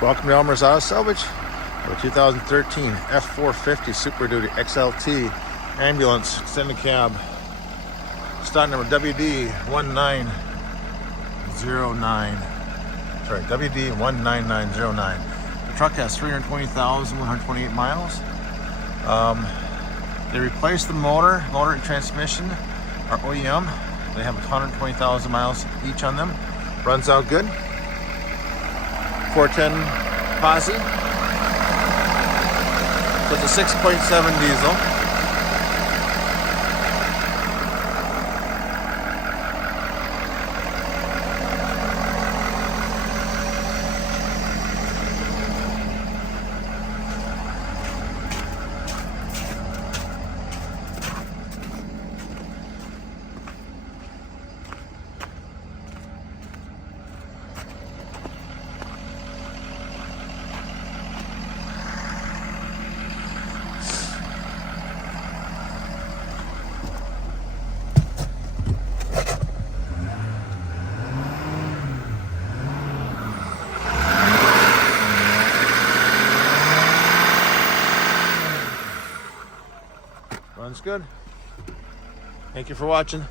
Welcome to Elmers Auto Salvage. A 2013 F450 Super Duty XLT ambulance extended cab. Stock number Wd19909. Sorry, Wd19909. The truck has 320,128 miles. They replaced the motor and transmission are OEM. They have 120,000 miles each on them. Runs out good. 410 posse. So it's a 6.7 diesel. Runs good. Thank you for watching.